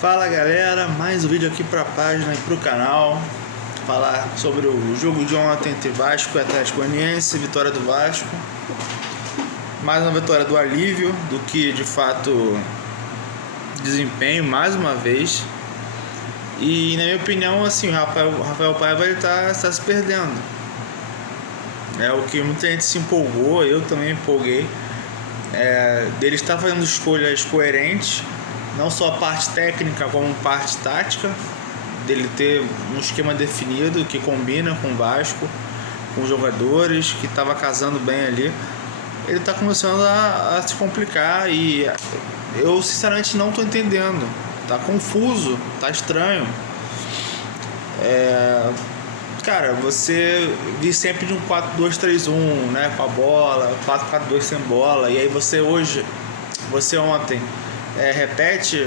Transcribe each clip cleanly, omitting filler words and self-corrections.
Fala galera, mais um vídeo aqui para a página e para o canal. Falar sobre o jogo de ontem entre Vasco e Atlético Goianiense, vitória do Vasco. Mais uma vitória do alívio do que de fato desempenho, mais uma vez. E na minha opinião, assim, o Rafael Paiva está se perdendo. É o que muita gente se empolgou, eu também empolguei. Dele estar fazendo escolhas coerentes, não só a parte técnica como parte tática, dele ter um esquema definido que combina com o Vasco, com os jogadores, que estava casando bem ali. Ele está começando a se complicar e eu sinceramente não estou entendendo. Tá confuso, tá estranho. Cara, você vi sempre de um 4-2-3-1, né, com a bola, 4-4-2 sem bola, e aí você ontem repete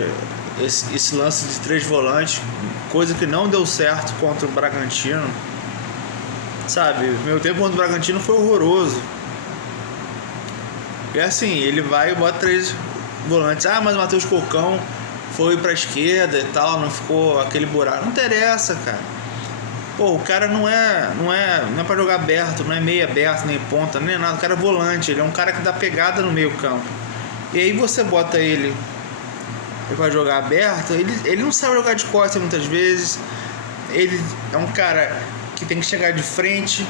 esse lance de 3 volantes, coisa que não deu certo contra o Bragantino, sabe? Meu tempo contra o Bragantino foi horroroso. E assim, ele vai e bota 3 volantes. Mas o Matheus Cocão foi pra esquerda e tal, não ficou aquele buraco. Não interessa, cara. Pô, o cara não é pra jogar aberto, não é meio aberto, nem ponta, nem nada. O cara é volante, ele é um cara que dá pegada no meio campo. E aí você bota ele pra jogar aberto, ele não sabe jogar de costas muitas vezes. Ele é um cara que tem que chegar de frente.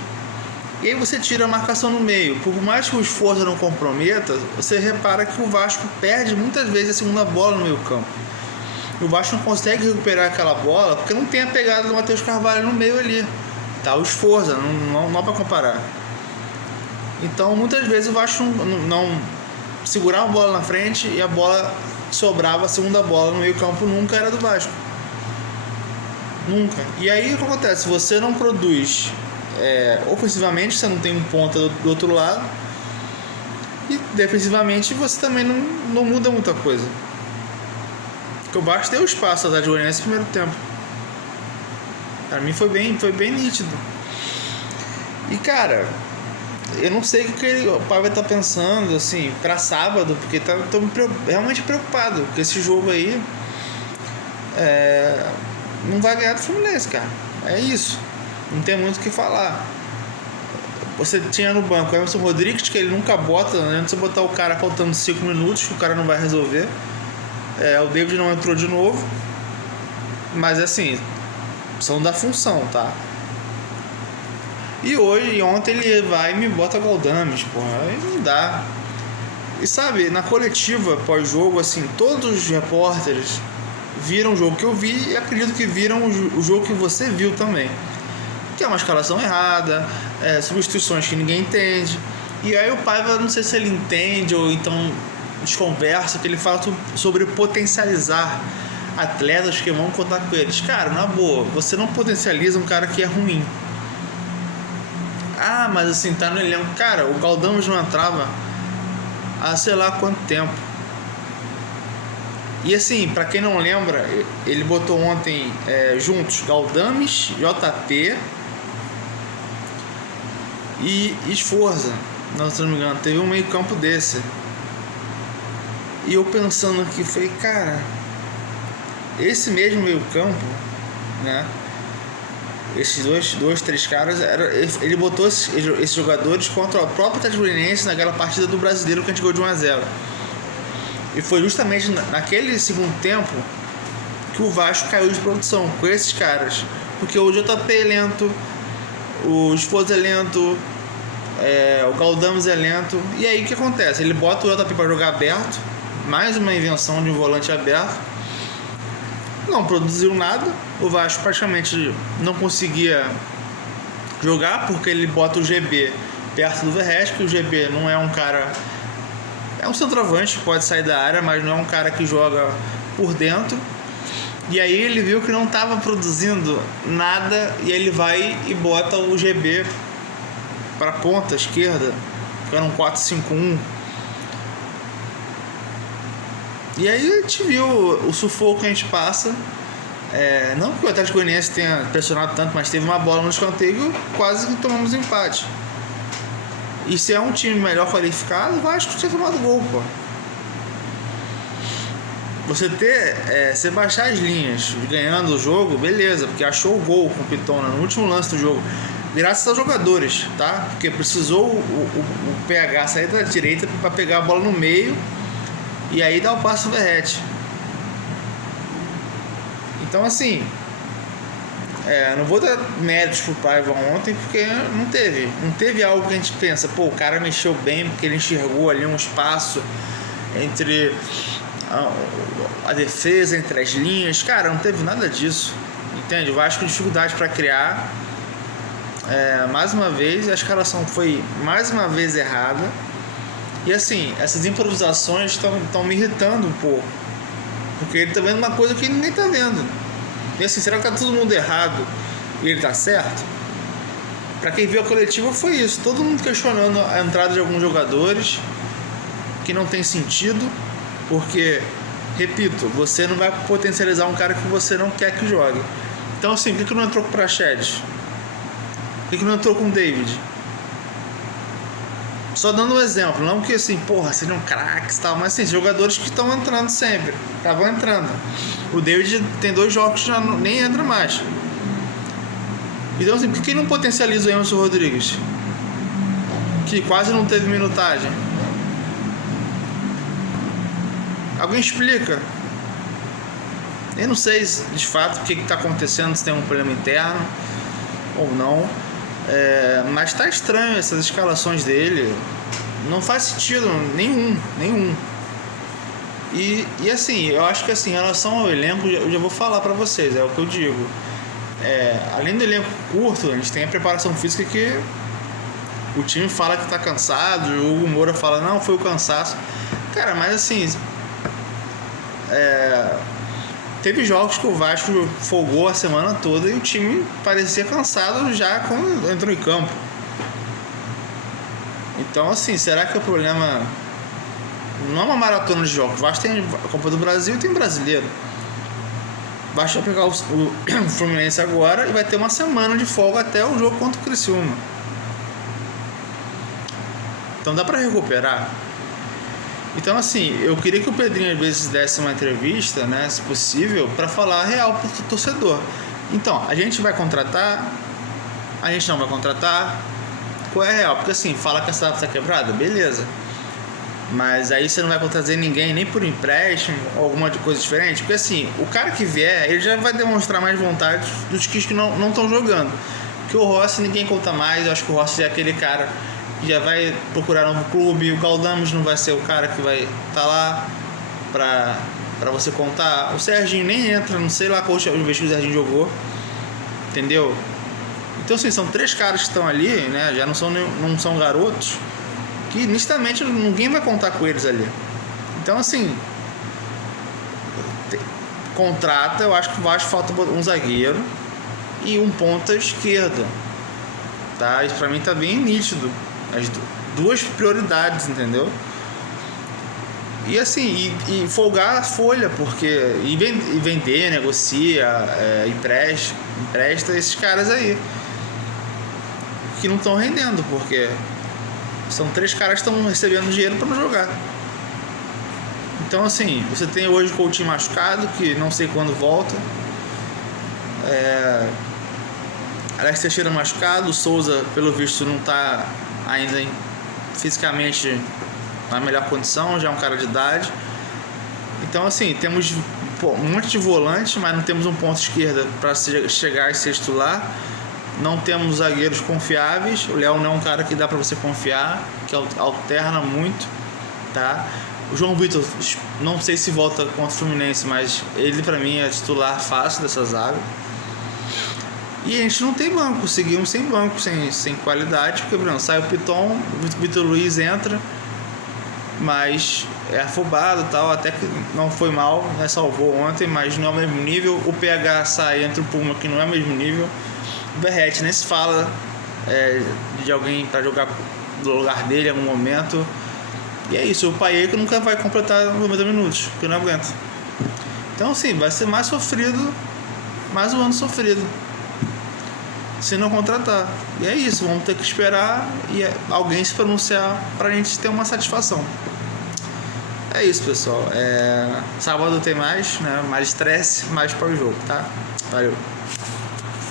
E aí você tira a marcação no meio. Por mais que o esforço não comprometa, você repara que o Vasco perde muitas vezes a segunda bola no meio campo. O Vasco não consegue recuperar aquela bola porque não tem a pegada do Matheus Carvalho no meio ali. Tá o esforço, não dá pra comparar. Então muitas vezes o Vasco não segurava a bola na frente e a bola sobrava, a segunda bola no meio campo nunca era do Vasco. Nunca. E aí o que acontece? Você não produz ofensivamente, você não tem um ponta do outro lado, e defensivamente você também não muda muita coisa. Porque o Vasco deu espaço ao Atlético Goianiense no primeiro tempo. Pra mim foi bem nítido. E cara, eu não sei o que o pai vai estar pensando assim pra sábado, porque tô realmente preocupado com esse jogo aí. Não vai ganhar do Fluminense, cara. É isso. Não tem muito o que falar. Você tinha no banco o Emerson Rodrigues, que ele nunca bota, né? Antes de você botar o cara faltando 5 minutos, que o cara não vai resolver. O David não entrou de novo. Mas assim, são da função, tá? E ontem ele vai e me bota Galdames, porra. Aí não dá. E sabe, na coletiva pós-jogo, assim, todos os repórteres viram o jogo que eu vi e acredito que viram o jogo que você viu também. Que é uma escalação errada, substituições que ninguém entende. E aí o Paiva, não sei se ele entende ou então desconversa, que ele fala sobre potencializar atletas que vão contar com eles. Cara, na boa, você não potencializa um cara que é ruim. Mas assim, tá no elenco. Cara, o Galdames não entrava há sei lá quanto tempo. E assim, pra quem não lembra, ele botou ontem juntos Galdames, JP e Sforza. Não, se não me engano, teve um meio campo desse. E eu pensando aqui, falei, cara, esse mesmo meio campo, né? Esses dois, 3 caras, ele botou esses jogadores contra o próprio Atlético Goianiense naquela partida do Brasileiro que a gente ganhou de 1-0. E foi justamente naquele segundo tempo que o Vasco caiu de produção com esses caras. Porque o JP é lento, o Sforza é lento, o Galdames é lento. E aí o que acontece? Ele bota o JP para jogar aberto, mais uma invenção de um volante aberto. Não produziu nada. O Vasco praticamente não conseguia jogar porque ele bota o GB perto do Verratti. O GB não é um cara... É um centroavante, pode sair da área, mas não é um cara que joga por dentro. E aí ele viu que não estava produzindo nada e ele vai e bota o GB para ponta esquerda, que era um 4-5-1. E aí a gente viu o sufoco que a gente passa. Não que o Atlético Goianiense tenha pressionado tanto, mas teve uma bola no escanteio, quase que tomamos empate. E se é um time melhor qualificado, o Vasco tinha tomado gol, pô. você baixar as linhas ganhando o jogo, beleza, porque achou o gol com o Pitona no último lance do jogo, graças aos jogadores, tá? Porque precisou o PH sair da direita para pegar a bola no meio e aí dar o passe no Verratti. Então, assim, não vou dar méritos pro Paiva ontem, porque não teve algo que a gente pensa, pô, o cara mexeu bem porque ele enxergou ali um espaço entre a defesa, entre as linhas. Cara, não teve nada disso, entende? O Vasco dificuldade para criar, mais uma vez a escalação foi mais uma vez errada, e assim, essas improvisações estão me irritando um pouco, porque ele tá vendo uma coisa que ninguém tá vendo. E assim, será que tá todo mundo errado e ele tá certo? Pra quem viu a coletiva foi isso, todo mundo questionando a entrada de alguns jogadores, que não tem sentido, porque, repito, você não vai potencializar um cara que você não quer que jogue. Então assim, por que não entrou com o Praxedes? Por que não entrou com o David? Só dando um exemplo, não que assim, porra, seriam craques e tal, mas assim, jogadores que estão entrando sempre, estavam entrando. O David tem 2 jogos que já nem entra mais. Então assim, por que não potencializa o Emerson Rodrigues? Que quase não teve minutagem. Alguém explica? Eu não sei de fato o que está acontecendo, se tem um problema interno ou não. Mas tá estranho essas escalações dele. Não faz sentido nenhum. E assim, eu acho que assim, em relação ao elenco, eu já vou falar pra vocês, é o que eu digo. Além do elenco curto, a gente tem a preparação física que o time fala que tá cansado, o Hugo Moura fala, não, foi o cansaço. Cara, mas assim, teve jogos que o Vasco folgou a semana toda e o time parecia cansado já quando entrou em campo. Então assim, será que o problema não é uma maratona de jogos? O Vasco tem a Copa do Brasil e tem brasileiro. Basta pegar o Fluminense agora e vai ter uma semana de folga até o jogo contra o Criciúma. Então dá pra recuperar. Então assim, eu queria que o Pedrinho às vezes desse uma entrevista, né, se possível, para falar a real pro torcedor. Então, a gente vai contratar? A gente não vai contratar? Qual é a real? Porque assim, fala que a SAF tá quebrada, beleza. Mas aí você não vai contratar ninguém nem por empréstimo ou alguma coisa diferente. Porque assim, o cara que vier, ele já vai demonstrar mais vontade dos que não estão jogando. Porque o Rossi ninguém conta mais, eu acho que o Rossi é aquele cara já vai procurar um novo clube. O Galdames não vai ser o cara que vai estar lá pra você contar. O Serginho nem entra, não sei lá qual vez que o Serginho jogou, entendeu? Então assim, são 3 caras que estão ali, né? Já não são garotos, que nitidamente ninguém vai contar com eles ali. Então assim, contrata, eu acho que falta um zagueiro e um ponta esquerda, tá? Isso pra mim tá bem nítido. As 2 prioridades, entendeu? E assim, e folgar a folha, porque e vender, negocia, empresta esses caras aí que não estão rendendo, porque são 3 caras que estão recebendo dinheiro para não jogar. Então assim, você tem hoje o Coutinho machucado, que não sei quando volta, Alex Teixeira machucado, o Souza pelo visto não está ainda fisicamente na melhor condição, já é um cara de idade. Então assim, temos um monte de volante, mas não temos um ponto esquerda para chegar e ser titular. Não temos zagueiros confiáveis. O Léo não é um cara que dá para você confiar, que alterna muito, tá? O João Vitor, não sei se volta contra o Fluminense, mas ele para mim é titular fácil dessa zaga. E a gente não tem banco, seguimos sem banco, sem qualidade, porque Bruno, sai o Piton, o Vitor Luiz entra, mas é afobado e tal, até que não foi mal, né, salvou ontem, mas não é o mesmo nível. O PH sai, entra o Puma, que não é o mesmo nível. O Verratti nem se fala de alguém para jogar no lugar dele em algum momento. E é isso, o Paeco nunca vai completar 90 minutos, porque não aguenta. Então assim, vai ser mais sofrido, mais um ano sofrido, se não contratar. E é isso, vamos ter que esperar e alguém se pronunciar pra gente ter uma satisfação. É isso, pessoal. Sábado tem mais, né? Mais estresse, mais para o jogo, tá? Valeu.